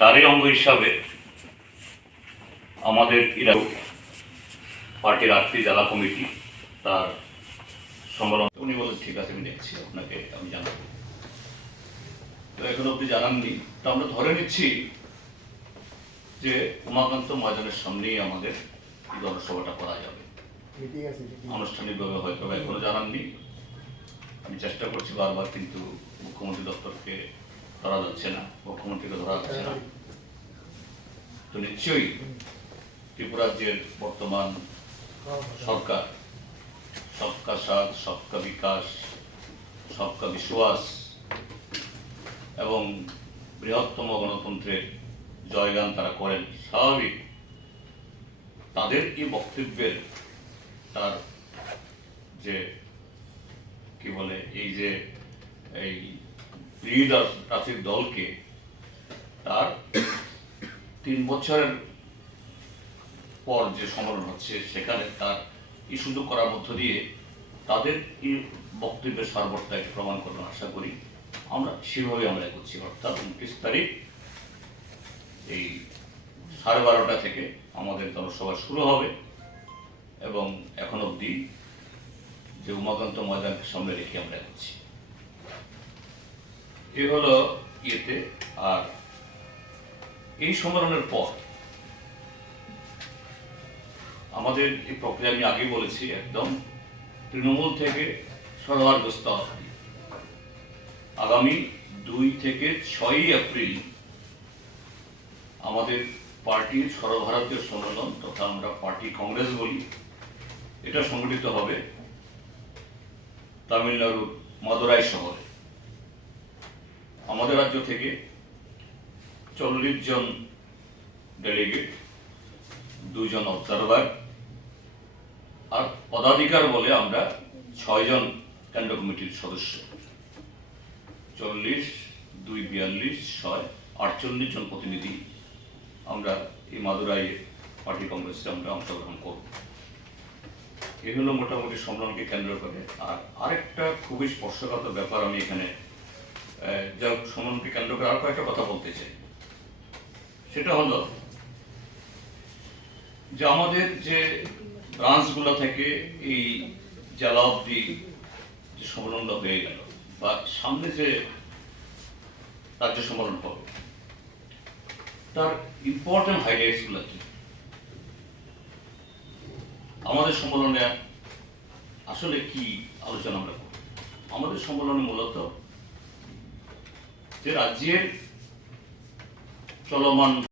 তারই অঙ্গ হিসাবে আমাদের পার্টির 8টি জেলা কমিটি তার সম্মেলন, উনি বলেন ঠিক আছে আমি দেখছি, আপনাকে আমি জানাবো। তো এখন অব্দি জানাননি, তো আমরা ধরে নিচ্ছি যে উমাকান্ত ময়দানের সামনেই আমাদের জনসভাটা করা যাবে। আনুষ্ঠানিকভাবে হয়তো এখনো জানাননি, আমি চেষ্টা করছি বারবার, কিন্তু মুখ্যমন্ত্রী দপ্তরকে ধরা যাচ্ছে না, মুখ্যমন্ত্রীকে ধরা যাচ্ছে না। তো নিশ্চয়ই ত্রিপুরা রাজ্যের বর্তমান সরকার সবকা সাথ, সবকা বিকাশ, সবকা বিশ্বাস এবং বৃহত্তম গণতন্ত্রের জয়গান তারা করেন। স্বাভাবিক তাদের এই বক্তব্যের তার যে কি বলে এই যে এই রাজনৈতিক দলকে তার 3 বছরের পর যে সম্মেলন হচ্ছে সেখানে তার সুযোগ করার মধ্য দিয়ে তাদের এই বক্তব্যের সার্বত্যাকে প্রমাণ করার আশা করি আমরা, সেভাবে আমরা এগোচ্ছি। অর্থাৎ 29 তারিখ এই 12:30 থেকে আমাদের জনসভা শুরু হবে এবং এখন অবধি যে উমাকান্ত ময়দানকে সামনে রেখে আমরা এগোচ্ছি। এ হলো ইয়েতে। আর এই সম্মেলনের পর আমাদের এই প্রক্রিয়া আমি আগেই বলেছি, একদম তৃণমূল থেকে সর্বাগ্রস্ত আগামী 2 থেকে 6 এপ্রিল আমাদের পার্টির সর্বভারতীয় সম্মেলন, তথা আমরা পার্টি কংগ্রেস বলি, এটা সংগঠিত হবে তামিলনাড়ুর মাদুরাই শহরে। আমাদের রাজ্য থেকে 40 জন ডেলিগেট, 2 জন অবজারভার, আর পদাধিকার বলে আমরা 6 জন কেন্দ্র কমিটির সদস্য। 40, 2, 42, 6, 48 জন প্রতিনিধি আমরা এই মাদুরাই পার্টি কংগ্রেসে আমরা অংশগ্রহণ করব। এই হলো মোটামুটি সম্মেলনকে কেন্দ্র করে। আর আরেকটা খুবই স্পর্শকাতর ব্যাপার আমি এখানে যা সম্মেলনকে কেন্দ্র করে আর কয়েকটা কথা বলতে চাই। সেটা হলো যে আমাদের যে ব্রাঞ্চগুলো থেকে এই জেলা অবধি যে সম্মেলনটা হয়ে গেল, বা সামনে যে রাজ্য সম্মেলন হবে, তার ইম্পর্টেন্ট হাইলাইটসগুলো কি? আমাদের সম্মেলনে আসলে কি আলোচনা আমরা করব? আমাদের সম্মেলনে মূলত যে রাজ্যের চলমান